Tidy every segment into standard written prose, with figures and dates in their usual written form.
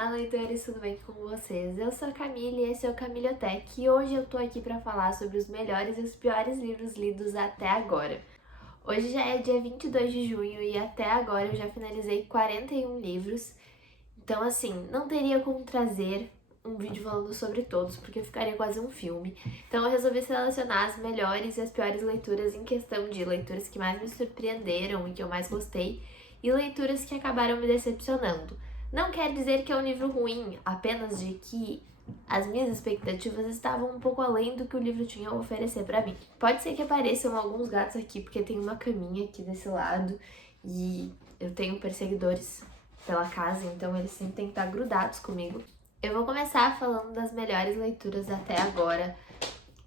Olá, leitores, tudo bem com vocês? Eu sou a Camille e esse é o Camilhotech e hoje eu tô aqui pra falar sobre os melhores e os piores livros lidos até agora. Hoje já é dia 22 de junho e até agora eu já finalizei 41 livros, então assim, não teria como trazer um vídeo falando sobre todos, porque ficaria quase um filme. Então eu resolvi selecionar as melhores e as piores leituras em questão de leituras que mais me surpreenderam e que eu mais gostei, e leituras que acabaram me decepcionando. Não quer dizer que é um livro ruim, apenas de que as minhas expectativas estavam um pouco além do que o livro tinha a oferecer pra mim. Pode ser que apareçam alguns gatos aqui, porque tem uma caminha aqui desse lado e eu tenho perseguidores pela casa, então eles sempre têm que estar grudados comigo. Eu vou começar falando das melhores leituras até agora.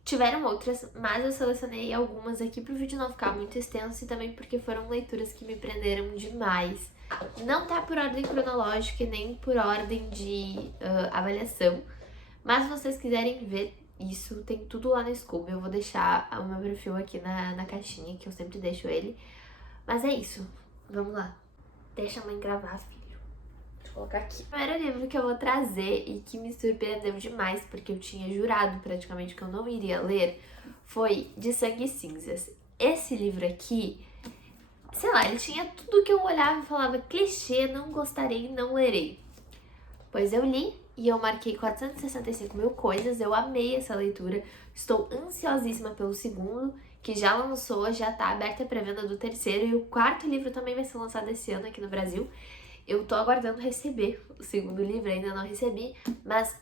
Tiveram outras, mas eu selecionei algumas aqui pro vídeo não ficar muito extenso e também porque foram leituras que me prenderam demais. Não tá por ordem cronológica e nem por ordem de avaliação, mas se vocês quiserem ver isso, tem tudo lá no Scooby. Eu vou deixar o meu perfil aqui na caixinha, que eu sempre deixo ele. Mas é isso, vamos lá. Deixa a mãe gravar, filho. Deixa eu colocar aqui. O primeiro livro que eu vou trazer e que me surpreendeu demais, porque eu tinha jurado praticamente que eu não iria ler, foi De Sangue e Cinzas. Esse livro aqui, sei lá, ele tinha tudo que eu olhava e falava clichê, não gostarei, não lerei. Pois eu li e eu marquei 465 mil coisas, eu amei essa leitura, estou ansiosíssima pelo segundo, que já lançou, já tá aberta a pré-venda do terceiro, e o quarto livro também vai ser lançado esse ano aqui no Brasil. Eu tô aguardando receber o segundo livro, ainda não recebi, mas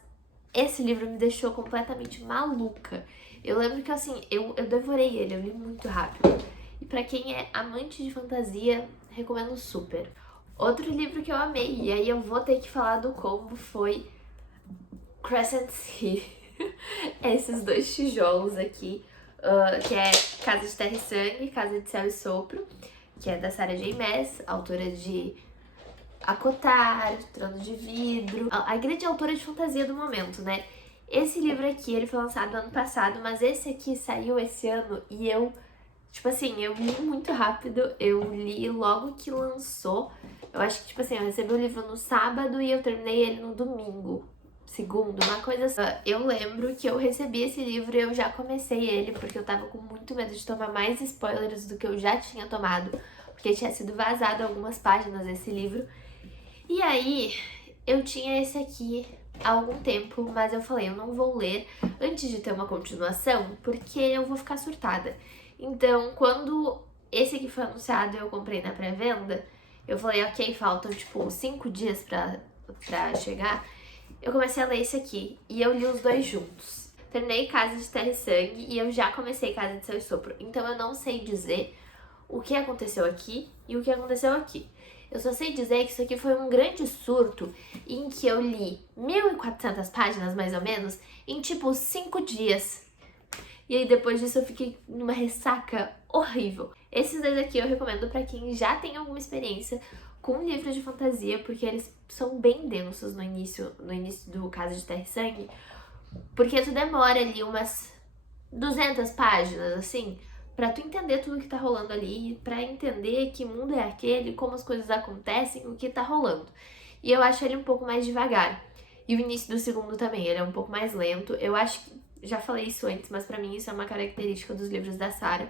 esse livro me deixou completamente maluca. Eu lembro que assim, eu devorei ele, eu li muito rápido. E pra quem é amante de fantasia, recomendo super. Outro livro que eu amei, e aí eu vou ter que falar do combo, foi Crescent Sea. Esses dois tijolos aqui, que é Casa de Terra e Sangue, Casa de Céu e Sopro, que é da Sarah J. Maas, autora de Acotar, Trono de Vidro, a grande autora de fantasia do momento, né? Esse livro aqui, ele foi lançado ano passado, mas esse aqui saiu esse ano e eu, tipo assim, eu li muito rápido, eu li logo que lançou. Eu acho que, tipo assim, eu recebi o livro no sábado e eu terminei ele no domingo, segundo, uma coisa assim. Eu lembro que eu recebi esse livro e eu já comecei ele, porque eu tava com muito medo de tomar mais spoilers do que eu já tinha tomado, porque tinha sido vazado algumas páginas desse livro. E aí, eu tinha esse aqui há algum tempo, mas eu falei, eu não vou ler antes de ter uma continuação, porque eu vou ficar surtada. Então, quando esse aqui foi anunciado e eu comprei na pré-venda, eu falei, ok, faltam tipo 5 dias pra chegar. Eu comecei a ler esse aqui e eu li os dois juntos. Terminei Casa de Terra e Sangue e eu já comecei Casa de Céu e Sopro. Então eu não sei dizer o que aconteceu aqui e o que aconteceu aqui. Eu só sei dizer que isso aqui foi um grande surto em que eu li 1.400 páginas, mais ou menos, em tipo 5 dias. E aí depois disso eu fiquei numa ressaca horrível. Esses dois aqui eu recomendo pra quem já tem alguma experiência com livros de fantasia, porque eles são bem densos no início do Casa de Terra e Sangue, porque tu demora ali umas 200 páginas, assim, pra tu entender tudo que tá rolando ali, pra entender que mundo é aquele, como as coisas acontecem, o que tá rolando. E eu acho ele um pouco mais devagar. E o início do segundo também, ele é um pouco mais lento. Eu acho que, já falei isso antes, mas pra mim isso é uma característica dos livros da Sarah.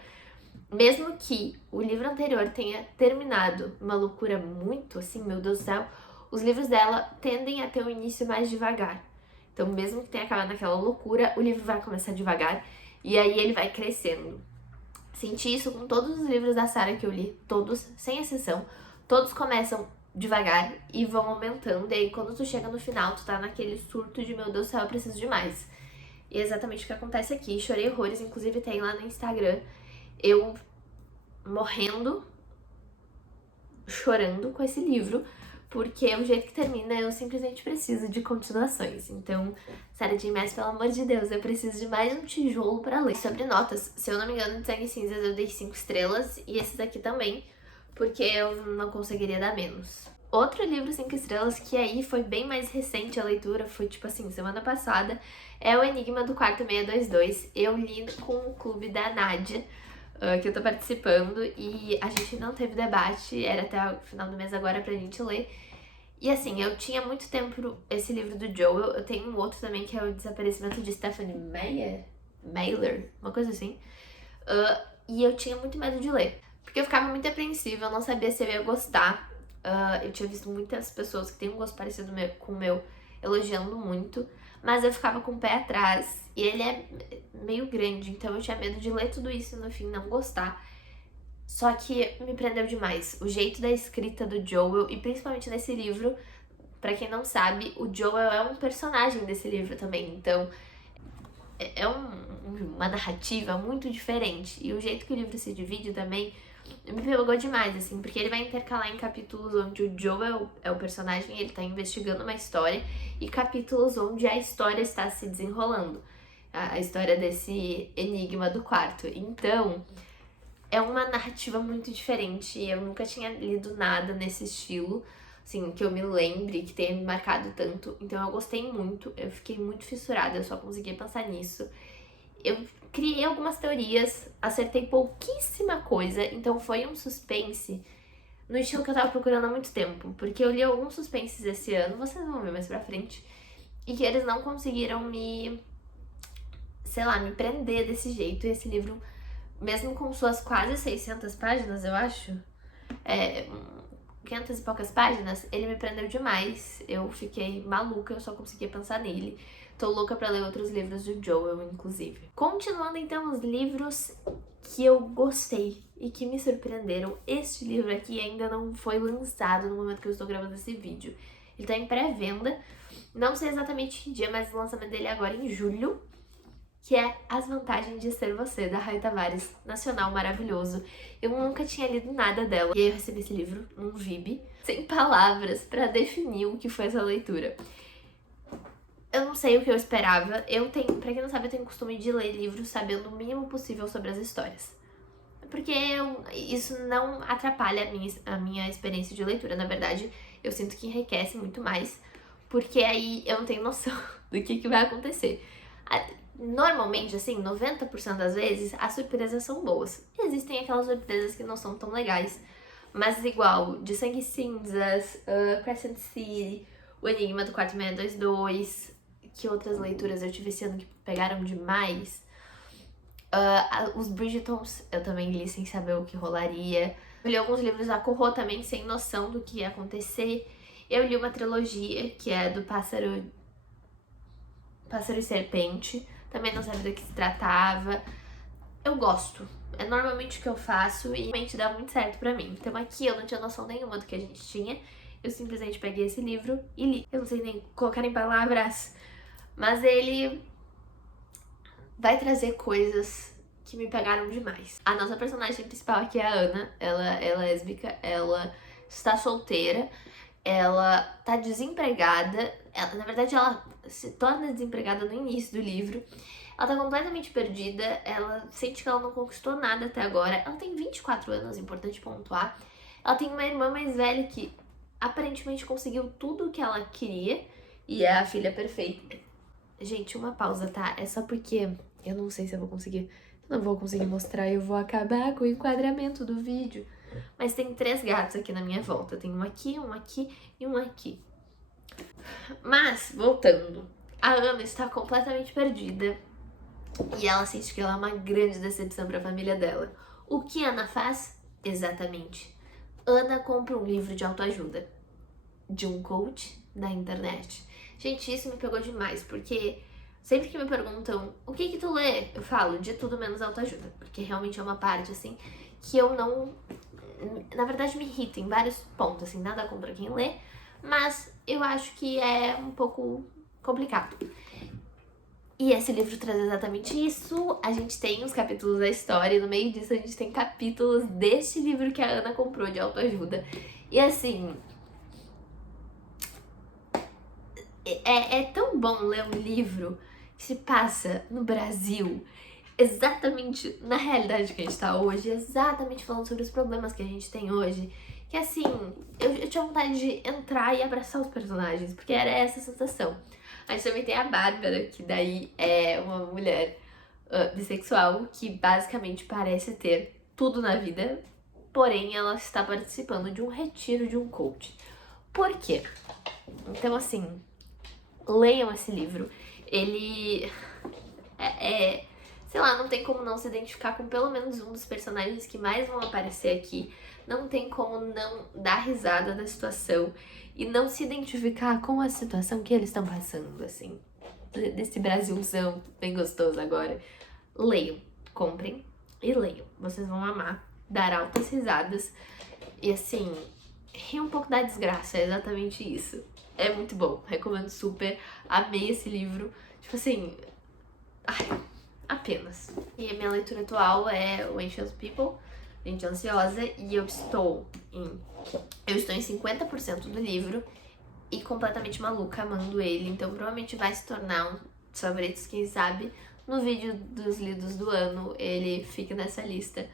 Mesmo que o livro anterior tenha terminado uma loucura muito, assim, meu Deus do céu, os livros dela tendem a ter um início mais devagar. Então, mesmo que tenha acabado naquela loucura, o livro vai começar devagar e aí ele vai crescendo. Senti isso com todos os livros da Sarah que eu li, todos, sem exceção. Todos começam devagar e vão aumentando, e aí quando tu chega no final, tu tá naquele surto de meu Deus do céu, eu preciso de mais. E é exatamente o que acontece aqui. Chorei horrores, inclusive tem lá no Instagram eu morrendo, chorando com esse livro, porque o jeito que termina eu simplesmente preciso de continuações. Então, Sarah J. Maas, pelo amor de Deus, eu preciso de mais um tijolo pra ler. Sobre notas, se eu não me engano, de Sangue e Cinzas eu dei 5 estrelas, e esse daqui também, porque eu não conseguiria dar menos. Outro livro 5 estrelas, que aí foi bem mais recente a leitura, foi tipo assim, semana passada, é O Enigma do Quarto 622. Eu li com o clube da Nádia, que eu tô participando, e a gente não teve debate, era até o final do mês agora pra gente ler. E assim, eu tinha muito tempo esse livro do Joel, eu tenho um outro também que é o Desaparecimento de Stephanie Meyer, uma coisa assim. E eu tinha muito medo de ler, porque eu ficava muito apreensiva, eu não sabia se eu ia gostar. Eu tinha visto muitas pessoas que têm um gosto parecido com o meu elogiando muito, mas eu ficava com o pé atrás. E ele é meio grande, então eu tinha medo de ler tudo isso e no fim não gostar. Só que me prendeu demais. O jeito da escrita do Joel, e principalmente nesse livro, pra quem não sabe, o Joel é um personagem desse livro também. Então é uma narrativa muito diferente. E o jeito que o livro se divide também me pegou demais, assim, porque ele vai intercalar em capítulos onde o Joel é o personagem, ele tá investigando uma história, e capítulos onde a história está se desenrolando. A história desse enigma do quarto. Então, é uma narrativa muito diferente. Eu nunca tinha lido nada nesse estilo, assim, que eu me lembre, que tenha me marcado tanto. Então eu gostei muito, eu fiquei muito fissurada, eu só consegui pensar nisso. Eu criei algumas teorias, acertei pouquíssima coisa, então foi um suspense no estilo que eu tava procurando há muito tempo. Porque eu li alguns suspenses esse ano, vocês vão ver mais pra frente, e que eles não conseguiram sei lá, me prender desse jeito. E esse livro, mesmo com suas quase 600 páginas, eu acho, 500 e poucas páginas, ele me prendeu demais. Eu fiquei maluca, eu só conseguia pensar nele. Tô louca pra ler outros livros do Joel, inclusive. Continuando então os livros que eu gostei e que me surpreenderam. Este livro aqui ainda não foi lançado no momento que eu estou gravando esse vídeo. Ele tá em pré-venda, não sei exatamente que dia, mas o lançamento dele é agora em julho, que é As Vantagens de Ser Você, da Ray Tavares, nacional maravilhoso. Eu nunca tinha lido nada dela, e aí eu recebi esse livro num Vib, sem palavras pra definir o que foi essa leitura. Eu não sei o que eu esperava. Pra quem não sabe, eu tenho o costume de ler livros sabendo o mínimo possível sobre as histórias. Porque isso não atrapalha a minha experiência de leitura. Na verdade, eu sinto que enriquece muito mais, porque aí eu não tenho noção do que vai acontecer. Normalmente, assim, 90% das vezes, as surpresas são boas. Existem aquelas surpresas que não são tão legais, mas igual, De Sangue e Cinzas, Crescent City, O Enigma do Quarto 622, que outras leituras eu tive esse ano que pegaram demais. Os Bridgertons eu também li sem saber o que rolaria. Eu li alguns livros da Corro também sem noção do que ia acontecer. Eu li uma trilogia que é do Pássaro e Serpente, também não sabia do que se tratava. Eu gosto, é normalmente o que eu faço e realmente dá muito certo pra mim. Então aqui eu não tinha noção nenhuma do que a gente tinha, eu simplesmente peguei esse livro e li. Eu não sei nem colocar em palavras, mas ele vai trazer coisas que me pegaram demais. A nossa personagem principal aqui é a Ana, ela é lésbica, ela está solteira, ela tá desempregada, na verdade ela se torna desempregada no início do livro, ela tá completamente perdida, ela sente que ela não conquistou nada até agora, ela tem 24 anos, importante pontuar, ela tem uma irmã mais velha que aparentemente conseguiu tudo o que ela queria e é a filha perfeita. Gente, uma pausa, tá? É só porque eu não sei se eu não vou conseguir mostrar, eu vou acabar com o enquadramento do vídeo. Mas tem 3 gatos aqui na minha volta. Tem um aqui e um aqui. Mas, voltando. A Ana está completamente perdida. E ela sente que ela é uma grande decepção para a família dela. O que Ana faz? Exatamente. Ana compra um livro de autoajuda. De um coach da internet. Gente, isso me pegou demais, porque sempre que me perguntam o que tu lê, eu falo de tudo menos autoajuda, porque realmente é uma parte, assim, que eu não... Na verdade, me irrita em vários pontos, assim, nada contra quem lê, mas eu acho que é um pouco complicado. E esse livro traz exatamente isso. A gente tem os capítulos da história, e no meio disso a gente tem capítulos deste livro que a Ana comprou de autoajuda. E assim... É tão bom ler um livro que se passa no Brasil, exatamente na realidade que a gente tá hoje, exatamente falando sobre os problemas que a gente tem hoje, que assim, eu tinha vontade de entrar e abraçar os personagens, porque era essa a sensação. A gente também tem a Bárbara, que daí é uma mulher bissexual, que basicamente parece ter tudo na vida, porém ela está participando de um retiro de um coach. Por quê? Então, assim, leiam esse livro. Ele sei lá, não tem como não se identificar com pelo menos um dos personagens que mais vão aparecer aqui. Não tem como não dar risada da situação e não se identificar com a situação que eles estão passando, assim. Desse Brasilzão bem gostoso agora. Leiam, comprem e leiam. Vocês vão amar, dar altas risadas e, assim, rir um pouco da desgraça, é exatamente isso. É muito bom, recomendo super, amei esse livro. Tipo assim, ai, apenas. E a minha leitura atual é o Anxious People, Gente Ansiosa, e eu estou em 50% do livro e completamente maluca, amando ele, então provavelmente vai se tornar um dos favoritos, quem sabe no vídeo dos lidos do ano ele fica nessa lista.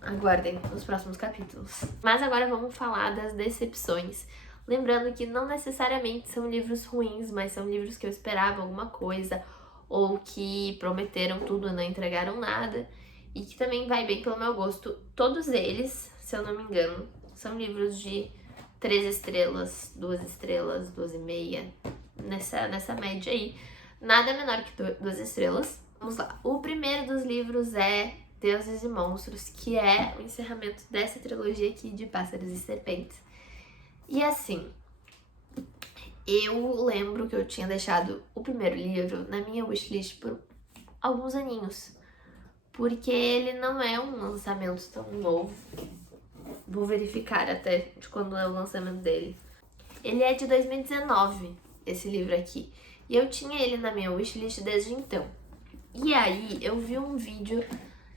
Aguardem nos próximos capítulos. Mas agora vamos falar das decepções. Lembrando que não necessariamente são livros ruins, mas são livros que eu esperava alguma coisa, ou que prometeram tudo e não entregaram nada, e que também vai bem pelo meu gosto. Todos eles, se eu não me engano, são livros de 3 estrelas, 2 estrelas, 2,5, nessa média aí. Nada menor que 2 estrelas. Vamos lá. O primeiro dos livros é Deuses e Monstros, que é o encerramento dessa trilogia aqui de Pássaros e Serpentes. E assim, eu lembro que eu tinha deixado o primeiro livro na minha wishlist por alguns aninhos, porque ele não é um lançamento tão novo. Vou verificar até de quando é o lançamento dele. Ele é de 2019, esse livro aqui, e eu tinha ele na minha wishlist desde então. E aí eu vi um vídeo,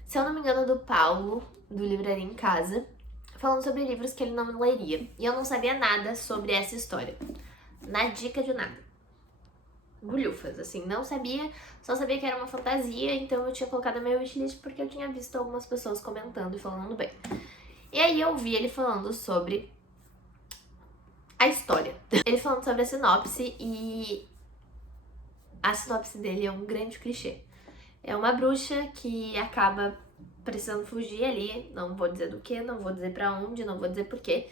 se eu não me engano, do Paulo, do Livraria em Casa, falando sobre livros que ele não leria. E eu não sabia nada sobre essa história. Na dica de nada. Bulhufas, assim, não sabia, só sabia que era uma fantasia, então eu tinha colocado na minha wishlist porque eu tinha visto algumas pessoas comentando e falando bem. E aí eu vi ele falando sobre a história. Ele falando sobre a sinopse, e a sinopse dele é um grande clichê. É uma bruxa que acaba precisando fugir ali, não vou dizer do que, não vou dizer pra onde, não vou dizer por quê,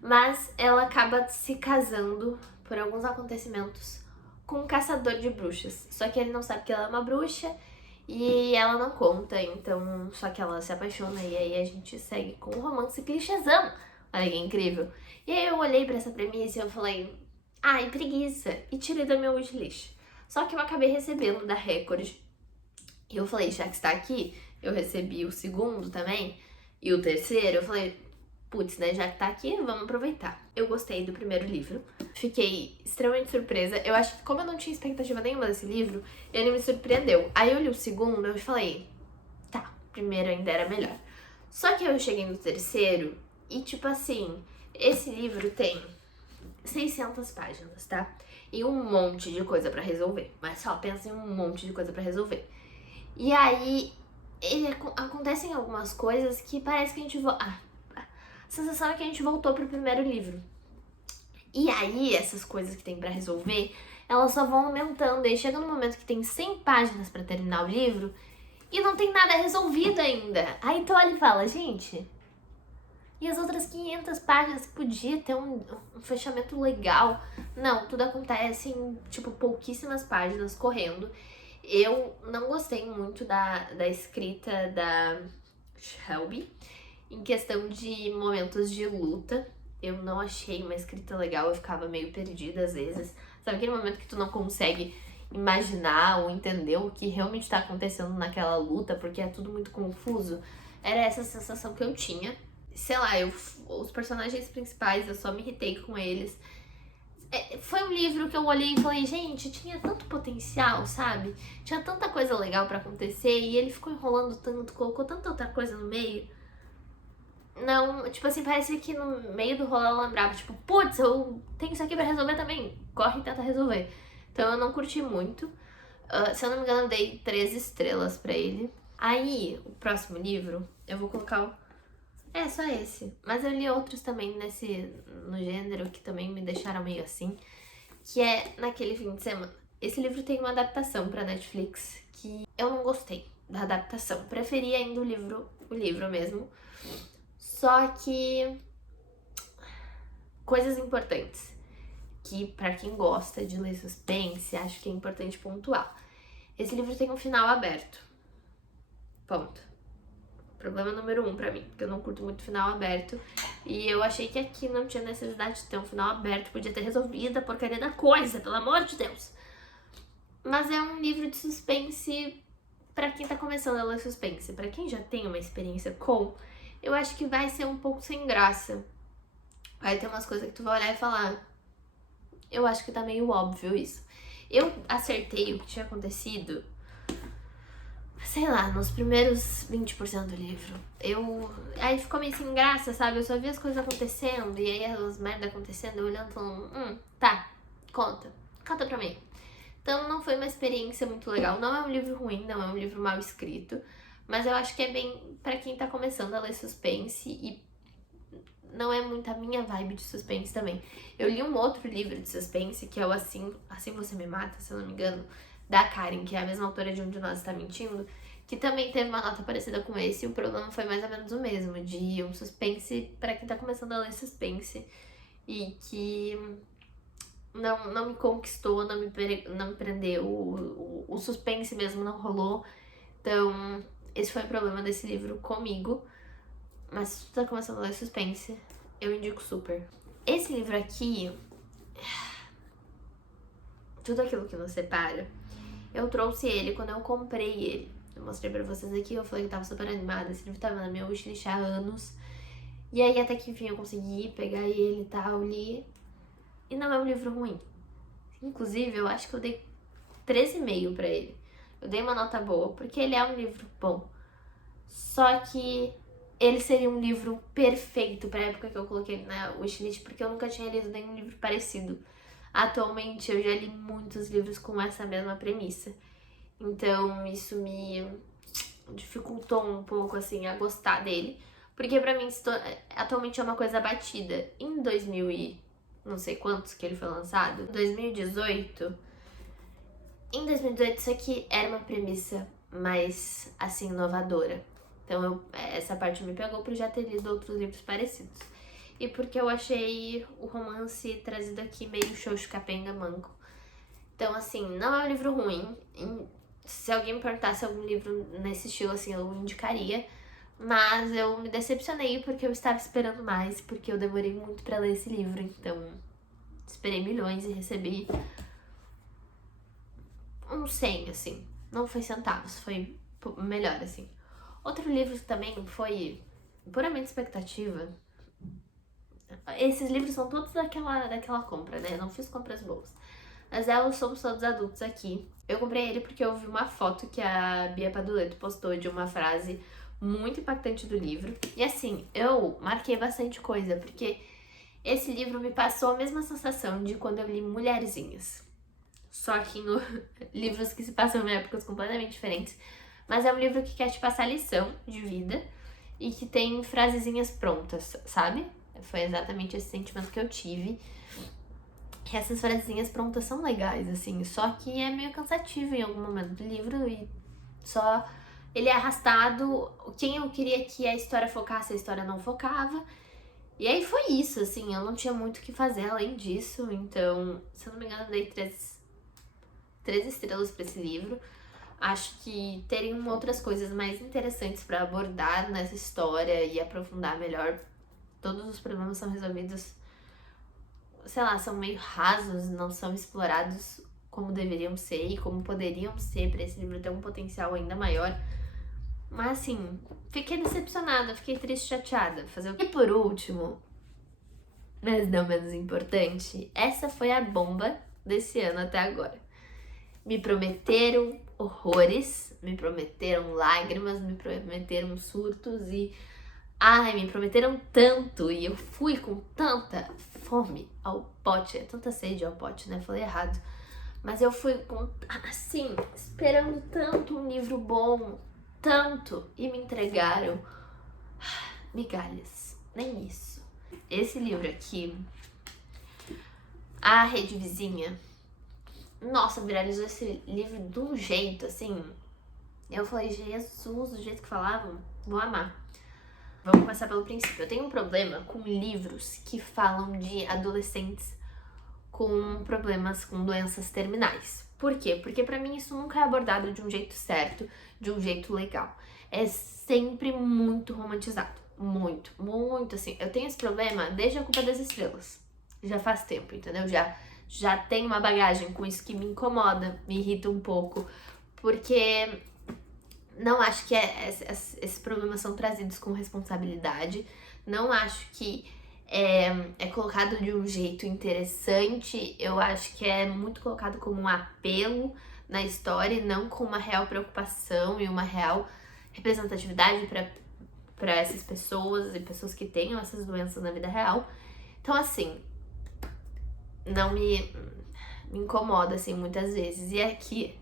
mas ela acaba se casando por alguns acontecimentos com um caçador de bruxas. Só que ele não sabe que ela é uma bruxa e ela não conta, então só que ela se apaixona e aí a gente segue com um romance clichêzão. Olha que incrível. E aí eu olhei pra essa premissa e eu falei, ai, preguiça, e tirei da minha wishlist. Só que eu acabei recebendo da Record. E eu falei, já que está aqui, eu recebi o segundo também, e o terceiro, eu falei, putz, né, já que tá aqui, vamos aproveitar. Eu gostei do primeiro livro, fiquei extremamente surpresa. Eu acho que como eu não tinha expectativa nenhuma desse livro, ele me surpreendeu. Aí eu li o segundo, eu falei, tá, o primeiro ainda era melhor. Só que eu cheguei no terceiro, e tipo assim, esse livro tem 600 páginas, tá? E um monte de coisa pra resolver. Mas só pensa em um monte de coisa pra resolver. E aí, acontecem algumas coisas que parece que a gente... a sensação é que a gente voltou pro primeiro livro. E aí, essas coisas que tem pra resolver, elas só vão aumentando. E aí chega no momento que tem 100 páginas pra terminar o livro e não tem nada resolvido ainda. Aí tu olha e fala, gente... E as outras 500 páginas podia ter um fechamento legal. Não, tudo acontece em, tipo, pouquíssimas páginas correndo. Eu não gostei muito da escrita da Shelby em questão de momentos de luta. Eu não achei uma escrita legal, eu ficava meio perdida às vezes. Sabe aquele momento que tu não consegue imaginar ou entender o que realmente tá acontecendo naquela luta, porque é tudo muito confuso? Era essa sensação que eu tinha. Sei lá, os personagens principais, eu só me irritei com eles. Foi um livro que eu olhei e falei, gente, tinha tanto potencial, sabe? Tinha tanta coisa legal pra acontecer e ele ficou enrolando tanto, colocou tanta outra coisa no meio. Não, tipo assim, parece que no meio do rolo ela lembrava, tipo, putz, eu tenho isso aqui pra resolver também. Corre e tenta resolver. Então eu não curti muito. Se eu não me engano, eu dei 3 estrelas pra ele. Aí, o próximo livro, eu vou colocar o... só esse. Mas eu li outros também no gênero que também me deixaram meio assim, que é Naquele Fim de Semana. Esse livro tem uma adaptação pra Netflix que eu não gostei da adaptação. Preferi ainda o livro mesmo. Só que coisas importantes que, pra quem gosta de ler suspense, acho que é importante pontuar. Esse livro tem um final aberto. Ponto. Problema número 1 pra mim, porque eu não curto muito final aberto. E eu achei que aqui não tinha necessidade de ter um final aberto, podia ter resolvido a porcaria da coisa, pelo amor de Deus. Mas é um livro de suspense pra quem tá começando a ler suspense. Pra quem já tem uma experiência com, eu acho que vai ser um pouco sem graça. Vai ter umas coisas que tu vai olhar e falar, eu acho que tá meio óbvio isso. Eu acertei o que tinha acontecido, sei lá, nos primeiros 20% do livro. Aí ficou meio sem graça, sabe? Eu só vi as coisas acontecendo, e aí as merdas acontecendo, eu olhando e falando, tá, conta pra mim. Então não foi uma experiência muito legal. Não é um livro ruim, não é um livro mal escrito, mas eu acho que é bem pra quem tá começando a ler suspense e não é muito a minha vibe de suspense também. Eu li um outro livro de suspense, que é o Assim Você Me Mata, se eu não me engano, da Karen, que é a mesma autora de Um de Nós Está Mentindo, que também teve uma nota parecida com esse, e o problema foi mais ou menos o mesmo, de um suspense pra quem tá começando a ler suspense, e que não me conquistou, não me prendeu, o suspense mesmo não rolou. Então, esse foi o problema desse livro comigo. Mas se tu tá começando a ler suspense, eu indico super. Esse livro aqui, Tudo Aquilo que Nos Separa, eu trouxe ele quando eu comprei ele. Eu mostrei pra vocês aqui, eu falei que eu tava super animada. Esse livro tava na minha wishlist há anos. E aí até que enfim eu consegui pegar ele e tal, li. E não é um livro ruim. Inclusive, eu acho que eu dei 13,5 pra ele. Eu dei uma nota boa, porque ele é um livro bom. Só que ele seria um livro perfeito pra época que eu coloquei na wishlist, porque eu nunca tinha lido nenhum livro parecido. Atualmente eu já li muitos livros com essa mesma premissa. Então isso me dificultou um pouco, assim, a gostar dele. Porque pra mim atualmente é uma coisa batida. Em 2000 e não sei quantos que ele foi lançado, 2018. Em 2018 isso aqui era uma premissa mais, assim, inovadora. Então essa parte me pegou por já ter lido outros livros parecidos. E porque eu achei o romance trazido aqui meio xoxo, capenga, manco. Então, assim, não é um livro ruim. Se alguém me perguntasse algum livro nesse estilo, assim, eu indicaria. Mas eu me decepcionei porque eu estava esperando mais, porque eu demorei muito pra ler esse livro. Então, esperei milhões e recebi uns 100, assim. Não foi centavos, foi melhor, assim. Outro livro que também foi puramente expectativa. Esses livros são todos daquela compra, né? Eu não fiz compras boas. Mas Somos Todos Adultos aqui. Eu comprei ele porque eu vi uma foto que a Bia Paduleto postou de uma frase muito impactante do livro. E assim, eu marquei bastante coisa, porque esse livro me passou a mesma sensação de quando eu li Mulherzinhas. Só que livros que se passam em épocas completamente diferentes. Mas é um livro que quer te passar lição de vida e que tem frasezinhas prontas, sabe? Foi exatamente esse sentimento que eu tive. E essas frasezinhas prontas são legais, assim, só que é meio cansativo em algum momento do livro e só ele é arrastado. Quem eu queria que a história focasse, a história não focava. E aí foi isso, assim, eu não tinha muito o que fazer além disso, então, se eu não me engano, eu dei 3 estrelas pra esse livro. Acho que teriam outras coisas mais interessantes pra abordar nessa história e aprofundar melhor. Todos os problemas são resolvidos, sei lá, são meio rasos, não são explorados como deveriam ser e como poderiam ser pra esse livro ter um potencial ainda maior. Mas assim, fiquei decepcionada, fiquei triste, chateada. E por último, mas não menos importante, essa foi a bomba desse ano até agora. Me prometeram horrores, me prometeram lágrimas, me prometeram surtos e... Ai, me prometeram tanto e eu fui com tanta fome ao pote, tanta sede ao pote, né? Falei errado. Mas eu fui com, assim, esperando tanto um livro bom, tanto, e me entregaram migalhas, nem isso. Esse livro aqui, A Rede Vizinha, nossa, viralizou esse livro de um jeito, assim. Eu falei, Jesus, do jeito que falavam, vou amar. Vamos começar pelo princípio. Eu tenho um problema com livros que falam de adolescentes com problemas com doenças terminais. Por quê? Porque pra mim isso nunca é abordado de um jeito certo, de um jeito legal. É sempre muito romantizado. Muito, muito assim. Eu tenho esse problema desde A Culpa das Estrelas. Já faz tempo, entendeu? Já tenho uma bagagem com isso que me incomoda, me irrita um pouco. Porque não acho que esses problemas são trazidos com responsabilidade. Não acho que é colocado de um jeito interessante. Eu acho que é muito colocado como um apelo na história e não com uma real preocupação e uma real representatividade para essas pessoas e pessoas que tenham essas doenças na vida real. Então, assim, não me incomoda, assim, muitas vezes. E aqui,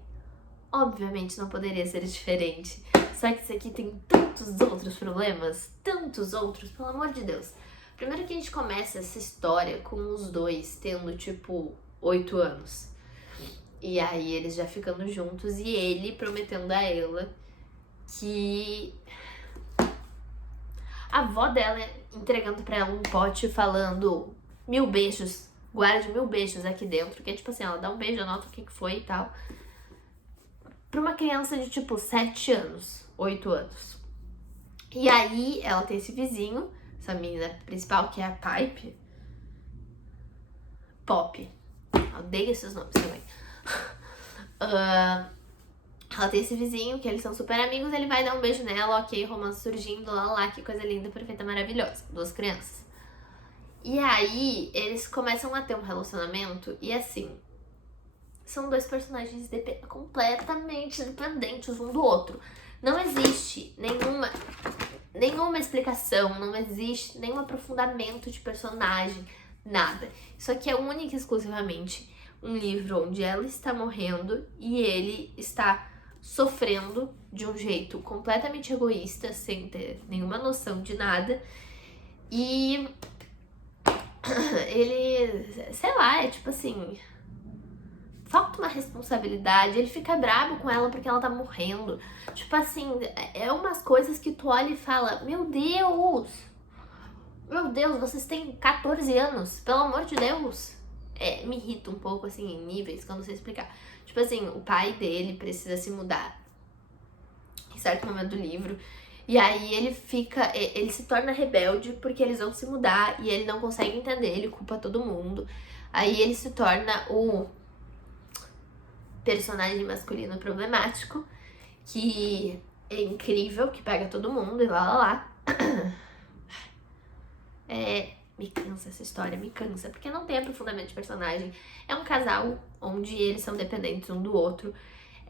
obviamente, não poderia ser diferente. Só que isso aqui tem tantos outros problemas, tantos outros, pelo amor de Deus. Primeiro que a gente começa essa história com os dois tendo, tipo, 8 anos. E aí eles já ficando juntos e ele prometendo a ela que a avó dela entregando pra ela um pote falando 1000 beijos, guarde 1000 beijos aqui dentro. Que é tipo assim, ela dá um beijo, anota o que foi e tal. Pra uma criança de tipo 7 anos, 8 anos. E aí ela tem esse vizinho, essa menina principal, que é a Pipe. Pop. Eu odeio esses nomes também. Ela tem esse vizinho, que eles são super amigos, ele vai dar um beijo nela, ok, romance surgindo, lá, que coisa linda, perfeita, maravilhosa. 2 crianças. E aí, eles começam a ter um relacionamento, e assim, são 2 personagens completamente independentes um do outro. Não existe nenhuma explicação, não existe nenhum aprofundamento de personagem, nada. Isso aqui é única e exclusivamente um livro onde ela está morrendo e ele está sofrendo de um jeito completamente egoísta, sem ter nenhuma noção de nada. E ele, sei lá, é tipo assim, falta uma responsabilidade, ele fica bravo com ela porque ela tá morrendo. Tipo assim, é umas coisas que tu olha e fala, meu Deus, vocês têm 14 anos, pelo amor de Deus. Me irrita um pouco, assim, em níveis que eu não sei explicar. Tipo assim, o pai dele precisa se mudar em certo momento do livro. E aí ele se torna rebelde porque eles vão se mudar e ele não consegue entender, ele culpa todo mundo. Aí ele se torna o personagem masculino problemático, que é incrível, que pega todo mundo e lá. Me cansa essa história, me cansa, porque não tem aprofundamento de personagem. É um casal onde eles são dependentes um do outro.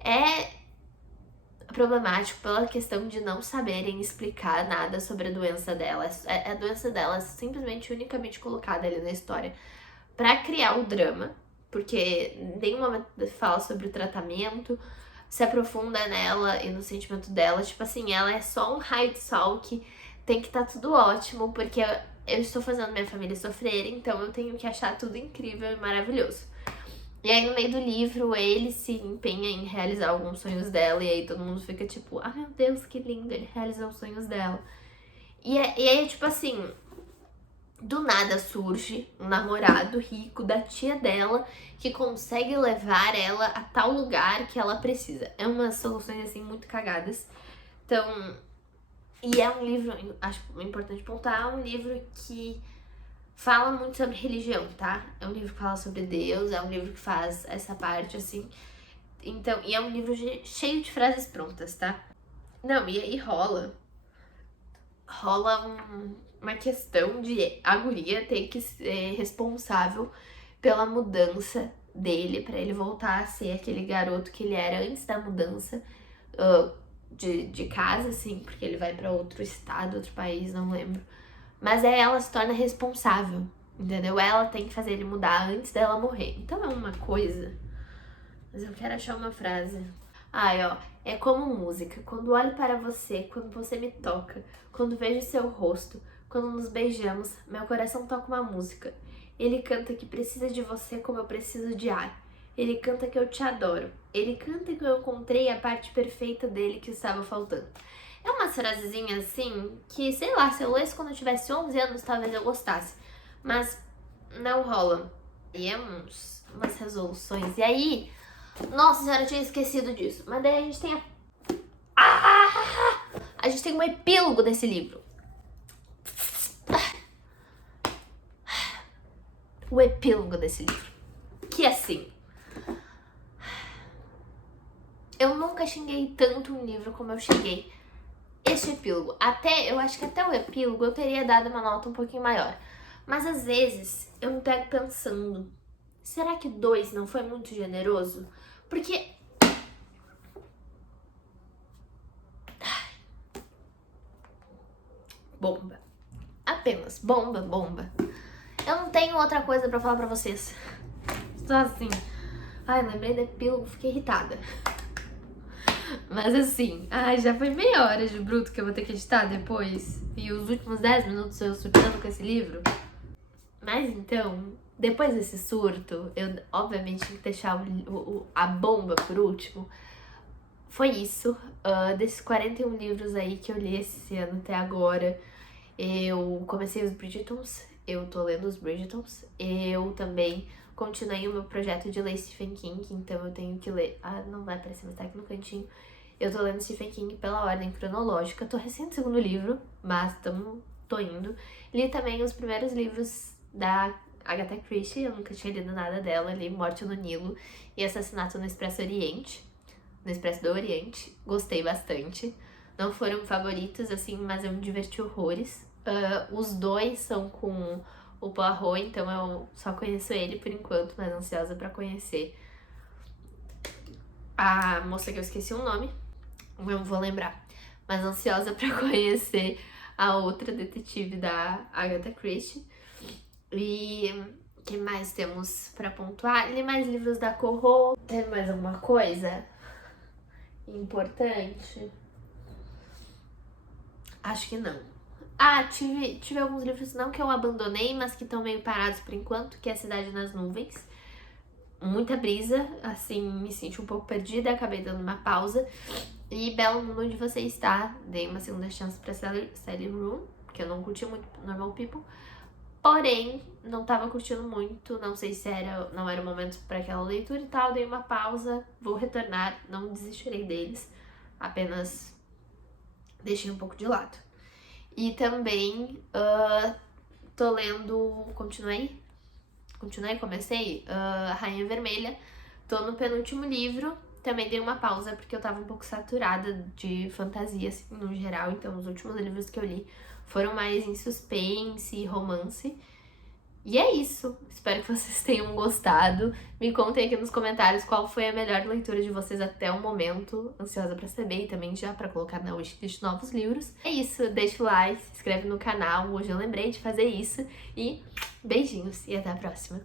É problemático pela questão de não saberem explicar nada sobre a doença dela. A doença dela é simplesmente, unicamente colocada ali na história pra criar o drama, porque em nenhum momento fala sobre o tratamento, se aprofunda nela e no sentimento dela. Tipo assim, ela é só um raio de sol que tem que estar tudo ótimo, porque eu estou fazendo minha família sofrer, então eu tenho que achar tudo incrível e maravilhoso. E aí no meio do livro ele se empenha em realizar alguns sonhos dela, e aí todo mundo fica tipo, ah meu Deus, que lindo, ele realizou os sonhos dela. E aí tipo assim, do nada surge um namorado rico da tia dela que consegue levar ela a tal lugar que ela precisa. É umas soluções assim muito cagadas. Então, e é um livro, acho importante pontuar, é um livro que fala muito sobre religião, tá? É um livro que fala sobre Deus, é um livro que faz essa parte assim. Então, e é um livro cheio de frases prontas, tá? Não, e aí rola uma questão de a guria ter que ser responsável pela mudança dele, pra ele voltar a ser aquele garoto que ele era antes da mudança de casa, assim, porque ele vai pra outro estado, outro país, não lembro. Mas aí ela se torna responsável, entendeu? Ela tem que fazer ele mudar antes dela morrer. Então é uma coisa. Mas eu quero achar uma frase. Ai, ó. É como música. Quando olho para você, quando você me toca, quando vejo seu rosto, quando nos beijamos, meu coração toca uma música. Ele canta que precisa de você como eu preciso de ar. Ele canta que eu te adoro. Ele canta que eu encontrei a parte perfeita dele que estava faltando. É umas frasezinhas assim que, sei lá, se eu lesse quando eu tivesse 11 anos, talvez eu gostasse. Mas não rola. E é umas resoluções. E aí, nossa senhora, eu tinha esquecido disso. Mas daí a gente tem a gente tem um epílogo desse livro. O epílogo desse livro. Que assim, eu nunca xinguei tanto um livro como eu xinguei este epílogo. Eu acho que até o epílogo eu teria dado uma nota um pouquinho maior. Mas às vezes eu me pego pensando, será que 2 não foi muito generoso? Porque bomba. Apenas bomba, bomba. Eu não tenho outra coisa pra falar pra vocês. Só assim. Ai, lembrei do epílogo, fiquei irritada. Mas assim, já foi meia hora de bruto que eu vou ter que editar depois. E os últimos 10 minutos eu surtando com esse livro. Mas então, depois desse surto, eu obviamente tinha que deixar a bomba por último. Foi isso. Desses 41 livros aí que eu li esse ano até agora, eu comecei os Bridgertons, eu tô lendo os Bridgertons, eu também continuei o meu projeto de ler Stephen King, então eu tenho que ler... não vai aparecer, mas tá aqui no cantinho. Eu tô lendo Stephen King pela ordem cronológica, tô recém no segundo livro, mas tô indo. Li também os primeiros livros da Agatha Christie, eu nunca tinha lido nada dela, li Morte no Nilo e Assassinato no Expresso do Oriente, gostei bastante. Não foram favoritos, assim, mas eu me diverti horrores. Os 2 são com o Poirot, então eu só conheço ele por enquanto, mas ansiosa pra conhecer a moça que eu esqueci o nome, eu vou lembrar, mas ansiosa pra conhecer a outra detetive da Agatha Christie. E o que mais temos pra pontuar? Li mais livros da Corro. Teve mais alguma coisa importante? Acho que não. Tive alguns livros não que eu abandonei, mas que estão meio parados por enquanto, que é Cidade nas Nuvens. Muita brisa, assim, me senti um pouco perdida, acabei dando uma pausa. E Belo Mundo Onde Você Está, dei uma segunda chance pra Sally Room, porque eu não curti muito Normal People. Porém, não tava curtindo muito, não sei se não era o momento para aquela leitura e tal, dei uma pausa, vou retornar, não desistirei deles, apenas deixei um pouco de lado. E também tô lendo, comecei a Rainha Vermelha, tô no penúltimo livro, também dei uma pausa porque eu tava um pouco saturada de fantasia, assim, no geral, então os últimos livros que eu li foram mais em suspense e romance. E é isso, espero que vocês tenham gostado. Me contem aqui nos comentários qual foi a melhor leitura de vocês até o momento. Ansiosa pra saber e também já pra colocar na wishlist novos livros. É isso, deixa o like, se inscreve no canal, hoje eu lembrei de fazer isso. E beijinhos e até a próxima.